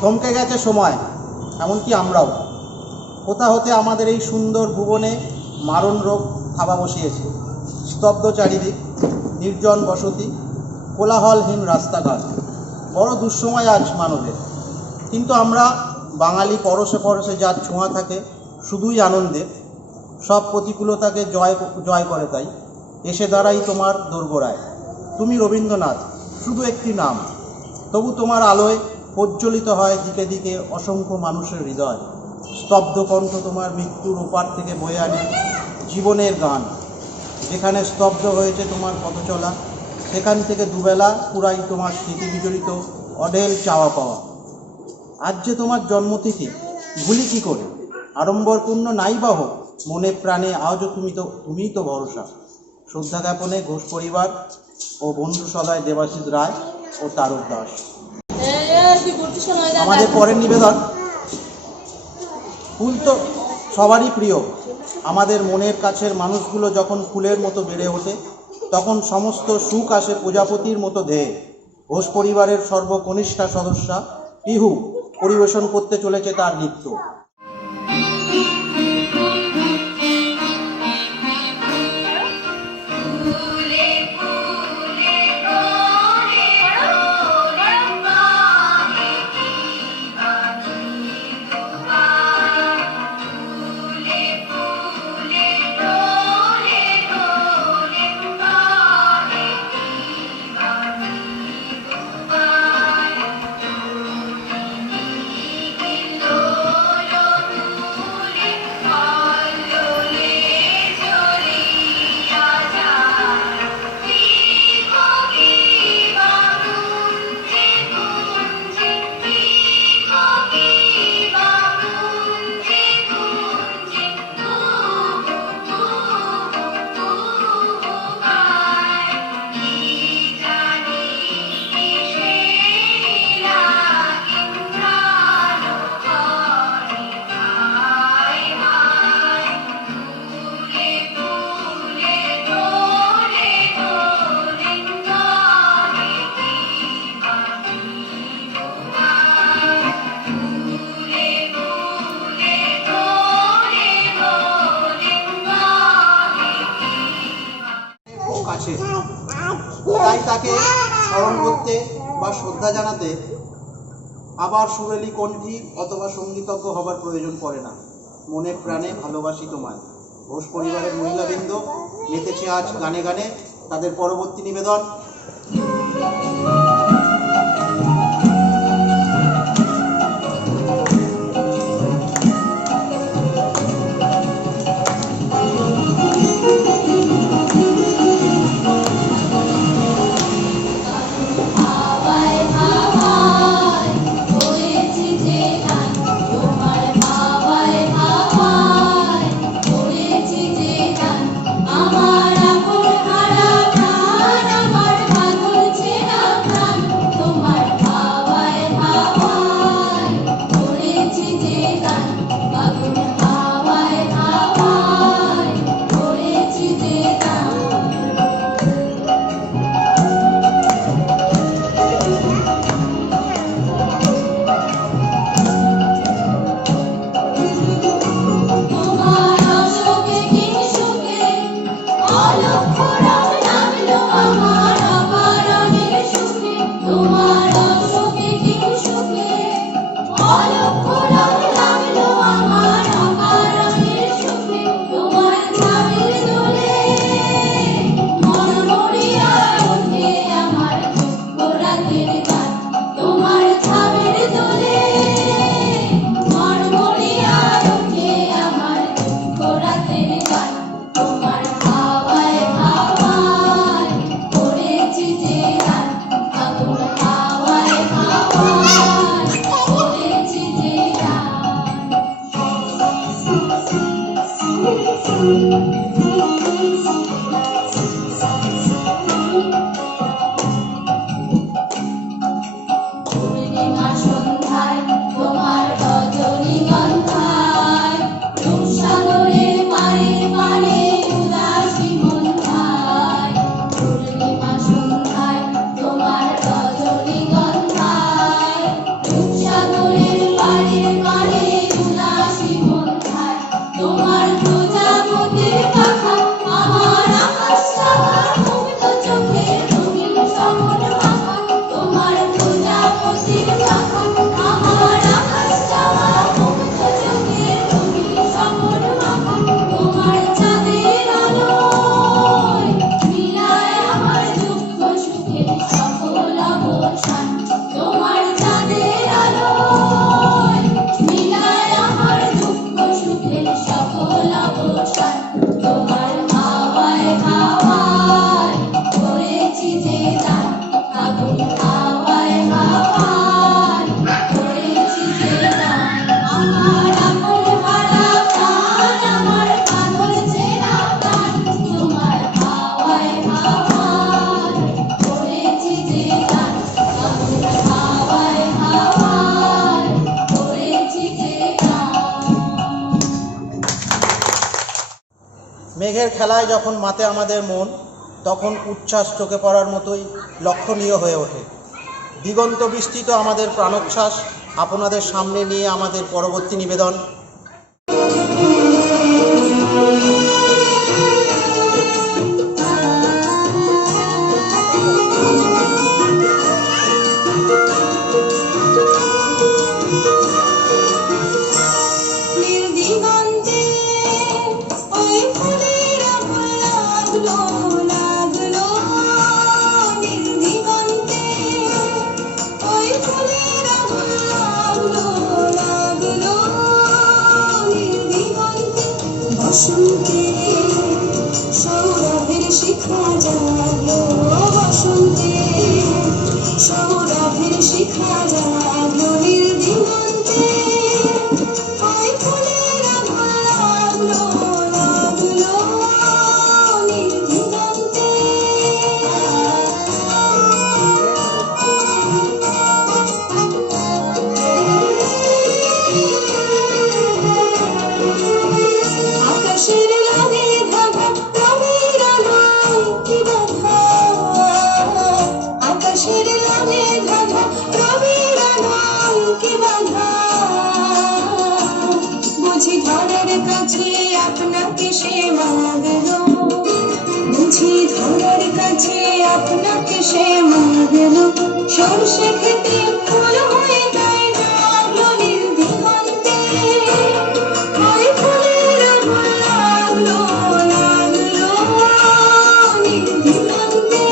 থমকে গেছে সময়, এমনকি আমরাও। কোথা হতে আমাদের এই সুন্দর ভুবনে মারণ রোগ থাবা বসিয়েছে। স্তব্ধ চারিদিক, নির্জন বসতি, কোলাহলহীন রাস্তাঘাট। বড় দুঃসময় আজ মানবের। কিন্তু আমরা বাঙালি পরশে পরশে যার ছোঁয়া থাকে শুধুই আনন্দে, সব প্রতিকূলতাকে জয় করে। তাই এসে দাঁড়াই তোমার দোরগোড়ায়। তুমি রবীন্দ্রনাথ, শুধু একটি নাম, তবু তোমার আলোয় প্রজ্বলিত হয় দিকে দিকে অসংখ্য মানুষের হৃদয়। স্তব্ধ কণ্ঠ তোমার মৃত্যুর ওপার থেকে বয়ে আনে জীবনের গান। যেখানে স্তব্ধ হয়েছে তোমার পথ চলা, সেখান থেকে দুবেলা পুরাই তোমার স্মৃতি বিজড়িত অঢেল চাওয়া পাওয়া। আজ যে তোমার জন্মতিথি, ভুলি কী করে? আড়ম্বরপূর্ণ নাই বা হোক, মনে প্রাণে আজও তুমিই তো ভরসা। শ্রদ্ধা জ্ঞাপনে ঘোষ পরিবার ও বন্ধু সদয় দেবাশিস রায় ও তারক দাস। আমাদের পরের নিবেদন। ফুল তো সবারই প্রিয়। আমাদের মনের কাছের মানুষগুলো যখন ফুলের মতো বেড়ে ওঠে, তখন সমস্ত সুখ আসে প্রজাপতির মতো ধেয়ে। ঘোষ পরিবারের সর্বকনিষ্ঠা সদস্যা পিহু পরিবেশন করতে চলেছে তার নৃত্য। তাই তাকে স্মরণ করতে বা শ্রদ্ধা জানাতে আবার সুরেলি কণ্ঠী অথবা সঙ্গীতজ্ঞ হবার প্রয়োজন পড়ে না। মনে প্রাণে ভালোবাসি তোমায়। ঘোষ পরিবারের মহিলাবৃন্দ মেতেছে আজ গানে গানে। তাদের পরবর্তী নিবেদন। মেঘের খেলায় যখন মাতে আমাদের মন, তখন উচ্ছ্বাস চোখে পড়ার মতোই লক্ষণীয় হয়ে ওঠে। দিগন্ত বিস্তৃত আমাদের প্রাণোচ্ছ্বাস আপনাদের সামনে নিয়ে আমাদের পরবর্তী নিবেদন। বসন্তে সৌরভের শিখা জাগলো, বসন্তে সৌরভের শিখা জাগলো, নীলদিগন্তে ওই ফুলের আগুন লাগলো, লাগলো নীলদিগন্তে। আকাশের লাগে ধাগা রবির আলোয় কি বাঁধা, আকাশের লাগে ধাগা রবির আলোয় কি বাঁধা। বুঝি ধরার কাছে আপনাকে সে মাগলো, বুঝি ধরার কাছে আপনাকে সে মাগলো। সরষে খেতে ফুল হয়ে যায় লাগলো, নীলদিগন্তে ওই ফুলের আগুন লাগলো, লাগলো নীলদিগন্তে।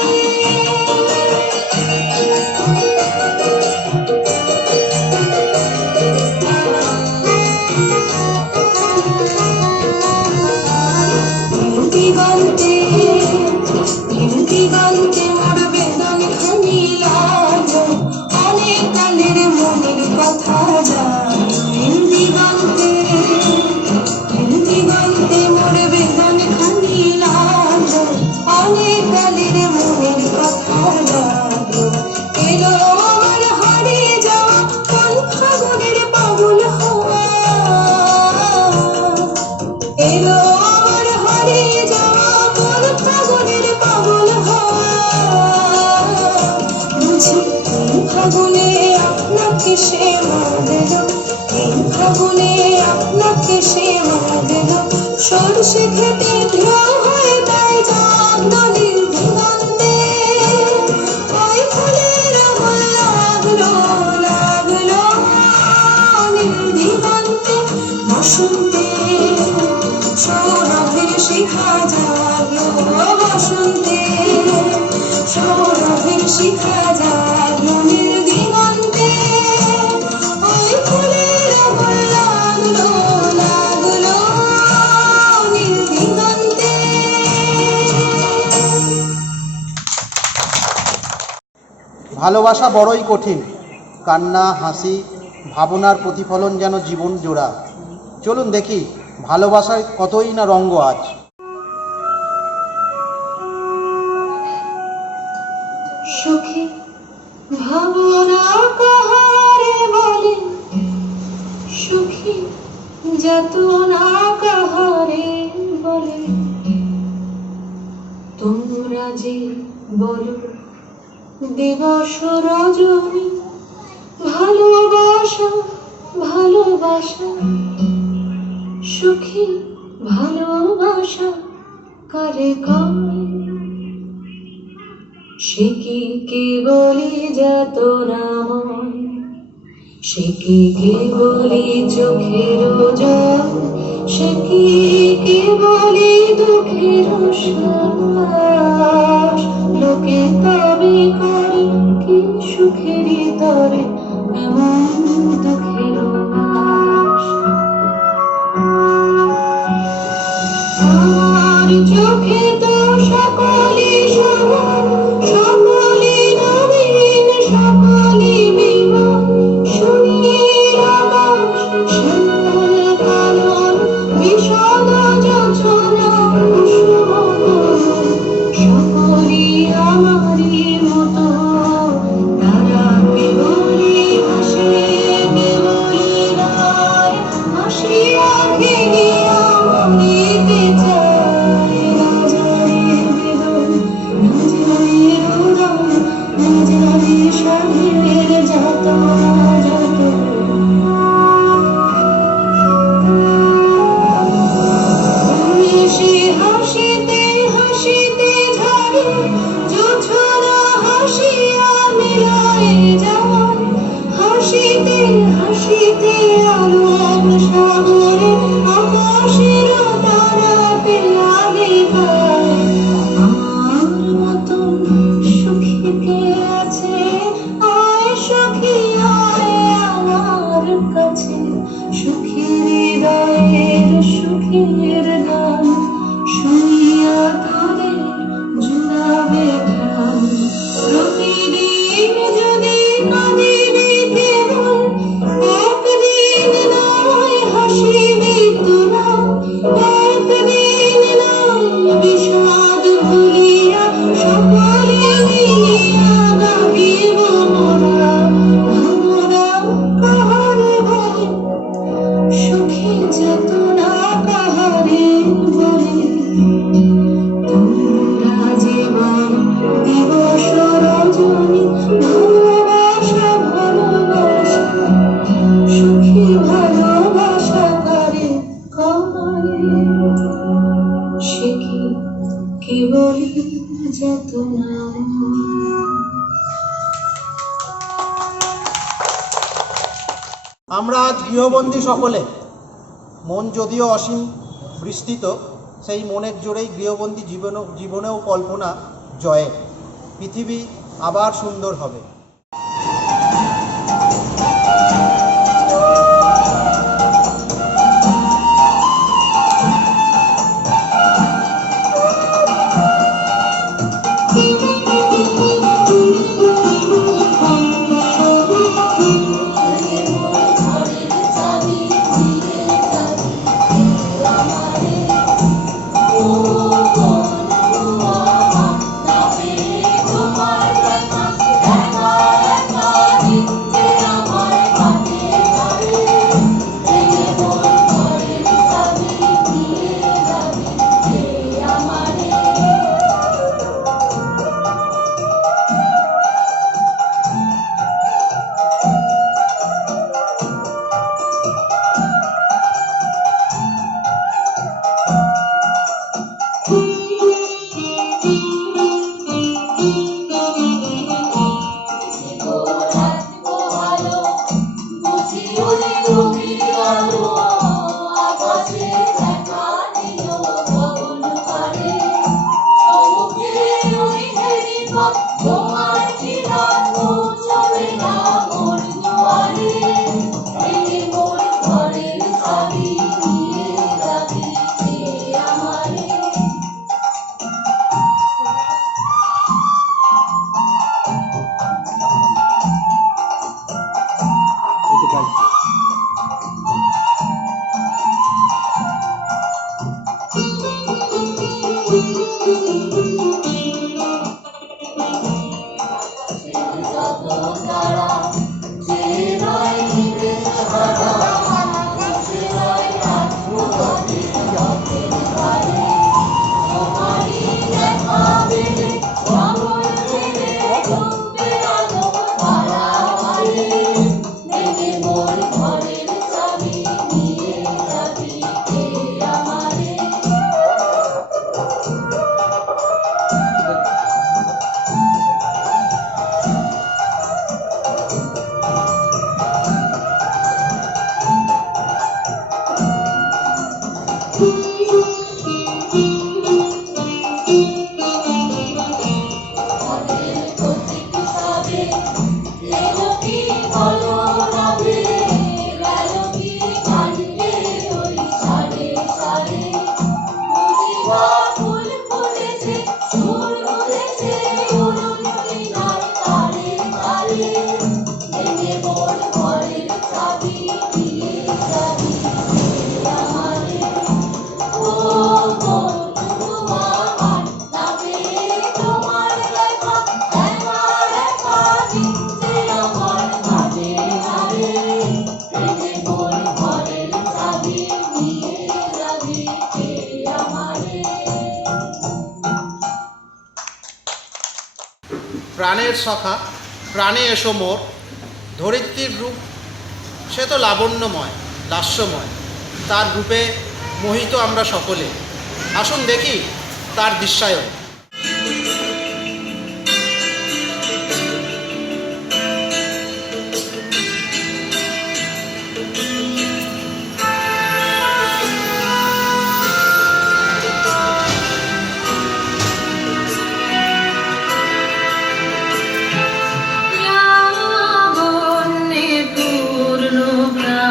নীলদিগন্তে নীলদিগন্তে মোর বেদন খানি লাগলো, অনেক কালের মনের কথা যায়। নীলদিগন্তে নীলদিগন্তে মোর বেদন খানি লাগলো, অনেক কালের মনের কথা লাগলো। এলো আমার হারিয়ে যাওয়া কোন ফাগুনের পাগল হওয়া, এলো আমার হারিয়ে যাওয়া কোন ফাগুনের পাগল হওয়া। বুঝি এই ফাগুনে আপনাকে সে মাগলো, এই ফাগুনে আপনাকে সে মাগলো। সরষে খেতে ঢেউ হয়ে যায় জাগলো, নীলদিগন্তে ওই ফুলের আগুন লাগলো, লাগলো নীলদিগন্তে। বসন্তে সৌরভের শিখা জাগলো, বসন্তে সৌরভের শিখা জাগলো, নীলদিগন্তে ওই ফুলের আগুন লাগলো, লাগলো নীলদিগন্তে। ভালোবাসা বড়ই কঠিন, কান্না হাসি ভাবনার প্রতিফলন যেন জীবন জোড়া। চলুন দেখি ভালোবাসায় কতই না রঙ্গ আজ। সুখী ভাবনা কাহারে বলে, সুখী যাতনা কাহারে বলে। তোমরা যে বলো দিবস রজনী, ভালোবাসা ভালোবাসা। সুখী ভালোবাসা কারে কয়, সে কি কেবলি যাতনাময়, সে কি কেবলি চোখের জল, সে কি কেবলি দুঃখের শ্বাস। লোকে তবে করে কি সুখেরই তরে এমন দুঃখের বাস। আমার চোখে তো সকলি সমান, সকলি নবীন, সকলি বিমান। শূন্যের আকাশ শ্যামল কানন, বিষদ যোজনা কুসুম করুণ। সকলি আমারই মতো, তারা কেবলি কাছে সুখী হৃদয়ের সুখের গান শুনিয়া তাদের জুড়াবে প্রাণ প্রতিদিন যদি কাঁদিবি কেবল একদিন নয় হাসিবি তোরা একদিন নয় বিষাদ ভুলিয়া সকলে মিলিয়া গাহিব মোরা আমরা কাহারে বলে সুখী চেতনা কাহারে বলে তোমরা জীবন দিবস রজনী ভালোবাসা ভালোবাসা সুখী ভালোবাসা কারে কয় সে কি বলি চেতনা আমরা আজ গৃহবন্দী সকলে, মন যদিও অসীম বিস্তৃত, সেই মনের জোরেই গৃহবন্দী জীবনেও কল্পনা জয়ে পৃথিবী আবার সুন্দর হবে। প্রাণের সখা প্রাণে এসো মোর, ধরিত্রীর রূপ সে তো লাবণ্যময় লাস্যময়, তার রূপে মোহিত আমরা সকলে। আসুন দেখি তার দৃশ্যায়ন। লাবণ্যে পূর্ণ প্রাণ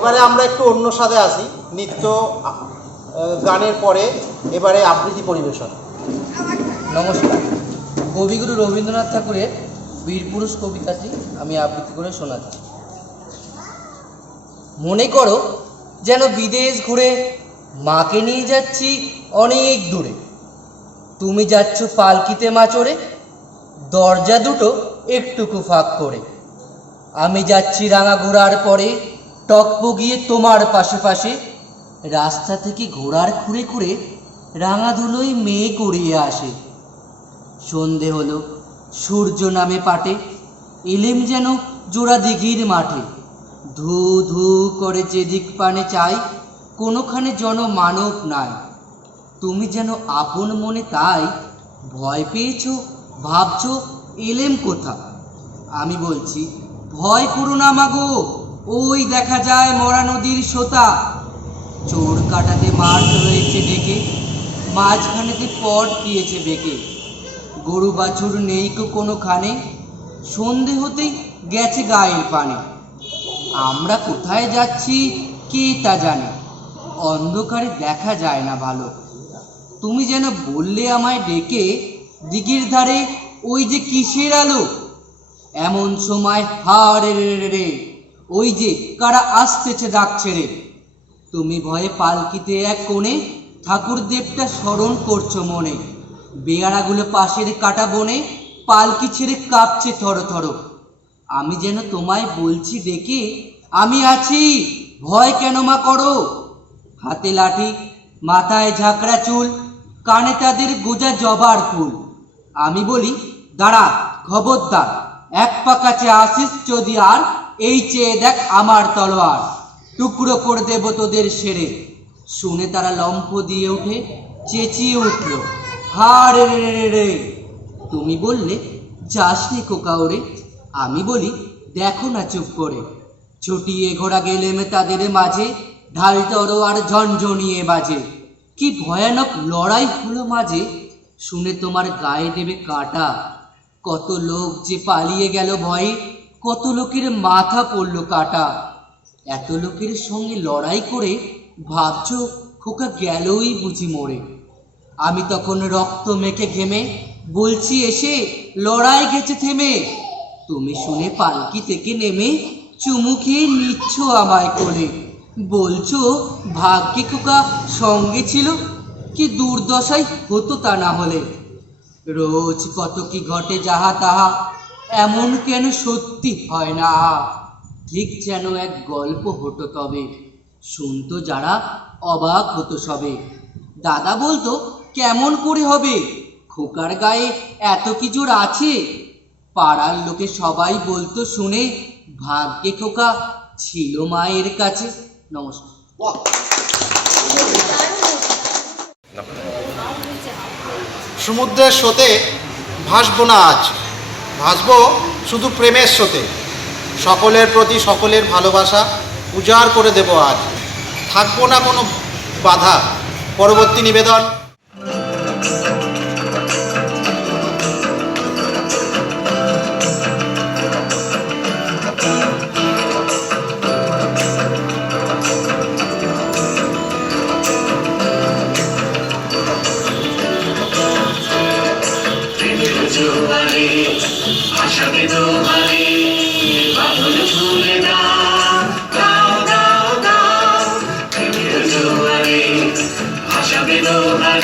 এবারে আমরা একটু অন্য স্বাদে আসি। নৃত্য গানের পরে এবারে আবৃত্তি পরিবেশন। নমস্কার। কবিগুরু রবীন্দ্রনাথ ঠাকুরের বীরপুরুষ কবিতাটি আমি আবৃত্তি করে শোনাচ্ছি। মনে করো যেন বিদেশ ঘুরে মাকে নিয়ে যাচ্ছি অনেক দূরে। তুমি যাচ্ছ পালকিতে মা চড়ে, দরজা দুটো একটুকু ফাঁক করে। আমি যাচ্ছি রাঙা ঘোড়ার পরে, টকবগিয়ে তোমার পাশে পাশে। রাস্তা থেকে ঘোড়ার খুঁড়ে খুঁড়ে রাঙা ধুলোয় মেয়ে গড়িয়ে আসে। সন্ধে হলো, সূর্য নামে পাটে, এলেম যেন জোড়া দিঘির মাঠে। ধু ধু করে যেদিক পানে চাই, কোনোখানে জনমানব নাই। তুমি যেন আপন মনে তাই ভয় পেয়েছ, ভাবছ এলেম কোথা। আমি বলছি ভয় করো না মাগো, ওই দেখা যায় মরা নদীর সোতা। চোর কাটাতে মাঠ রয়েছে ডেকে, মাঝখানেতে পট দিয়েছে বেঁকে। গরু বাছুর নেই কো কোনোখানে, সন্ধে হতেই গেছে গায়ের পানে। আমরা কোথায় যাচ্ছি কে তা জানে, অন্ধকারে দেখা যায় না ভালো। তুমি যেন বললে আমায় ডেকে, দিঘির ধারে ওই যে কিসের আলো। এমন সময় হারে রে রে রে, ওই যে কারা আসতেছে ডাকছে রে। তুমি ভয়ে পালকিতে এক কোণে ঠাকুর দেবটা স্মরণ করছো মনে। বেয়ারাগুলো পাশের কাটা বনে পালকি ছেড়ে কাঁপছে থর থর। আমি যেন তোমায় বলছি ডেকে, আমি আছি, ভয় কেন মা করো। হাতে লাঠি, মাথায় ঝাঁকড়া চুল, কানে তাদের গোজা জবার ফুল। আমি বলি দাঁড়া খবরদার, এক পা কাছে আসিস যদি আর, এই চেয়ে দেখ আমার তলোয়ার, টুকরো করে দেব তোদের সেরে। শুনে তারা লম্ফ দিয়ে উঠে চেঁচিয়ে উঠল, হারে রে রে রে। তুমি বললে যাস নে কোকা ওরে। আমি বলি দেখো না চুপ করে। ছুটিয়ে ঘোড়া গেলেম তাদের মাঝে, ঢাল তরোয়ার ঝনঝনিয়ে বাজে। কি ভয়ানক লড়াই হলো মাঝে, শুনে তোমার গায়ে দেবে কাঁটা। কত লোক যে পালিয়ে গেল ভয়ে, কত লোকের মাথা পড়লো কাটা। এত লোকের সঙ্গে লড়াই করে ভাবছো খোকা গেলই বুঝি মরে। আমি তখন রক্ত মেখে ঘেমে বলছি এসে, লড়াই গেছে থেমে। তুমি শুনে পালকি থেকে নেমে চুমু খেয়ে নিচ্ছ আমায় কোলে। বলছো ভাগ্যে খোকা সঙ্গে ছিল, কি দুর্দশাই হতো তা না হলে। রোজ কত কি ঘটে যাহা তাহা, এমন কেন সত্যি হয় না। ঠিক যেন এক গল্প হতো তবে, শুনতো যারা অবাক হতো সবে। দাদা বলতো কেমন করে হবে, খোকার গায়ে এত কি জোর আছে। পাড়ার লোকে সবাই বলতো শুনে, ভাগ্যে খোকা ছিল মায়ের কাছে। নমস্কার। সমুদ্রের স্রোতে ভাসবো না আজ, ভাসবো শুধু প্রেমের স্রোতে। সকলের প্রতি সকলের ভালোবাসা উজাড় করে দেব আজ, থাকবো না কোনো বাধা। পরবর্তী নিবেদন। ভাসাবে দোহারে বাঁধন ঝুলে দাও দাও দাও দাও, প্রেমের জোয়ারে ভাসাবে দোহারে।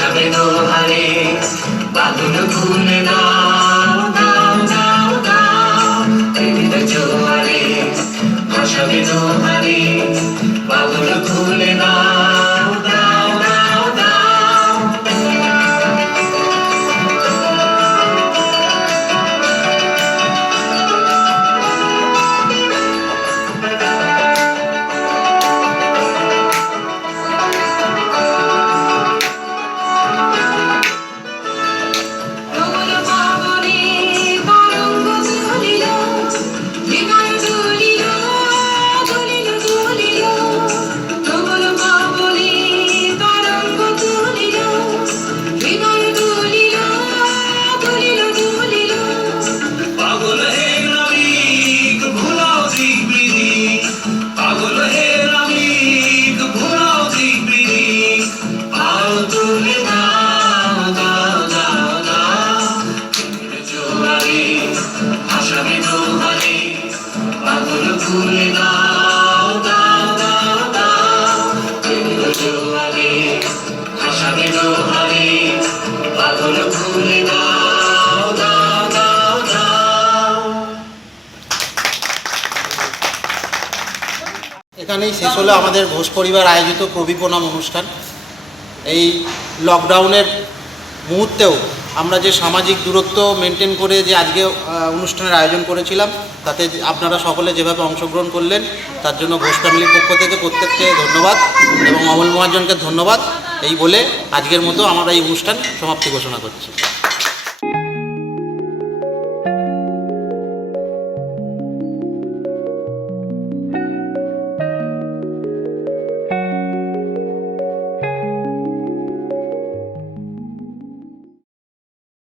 ভাসাবে দোহারে বাদল খুলে দাও দাও দাও দাও প্রেমের জোয়ারে ভাসাবে দোহারে বাদল খুলে দাও দাও দাও দাও প্রবল পাবনে তরঙ্গ দুলিল হৃদয় দুলিল দুলিল দুলিল প্রবল পাবনে তরঙ্গ দুলিল হৃদয় দুলিল দুলিল দুলিল পাগল হে নাবিক ভুলাও দিগবিদি পাগল হে নাবিক ভুলাও দিগবিদি পাও তুলে দাও দাও দাও দাও প্রেমের জোয়ারে ভাসাবে দোহারে পাগল খুলে দাও দাও দাও দাও প্রেমের জোয়ারে ভাসাবে দোহারে পাগল খুলে দাও দাও দাও দাও এখানেই শেষ হলো আমাদের ঘোষ পরিবার আয়োজিত কবি প্রণাম অনুষ্ঠান। এই লকডাউনের মুহূর্তেও আমরা যে সামাজিক দূরত্ব মেনটেন করে যে আজকে অনুষ্ঠানের আয়োজন করেছিলাম, তাতে আপনারা সকলে যেভাবে অংশগ্রহণ করলেন তার জন্য ঘোষ ফ্যামিলির পক্ষ থেকে প্রত্যেককে ধন্যবাদ এবং অমল মহাজনকে ধন্যবাদ। এই বলে আজকের মতো আমরা এই অনুষ্ঠান সমাপ্তি ঘোষণা করছি।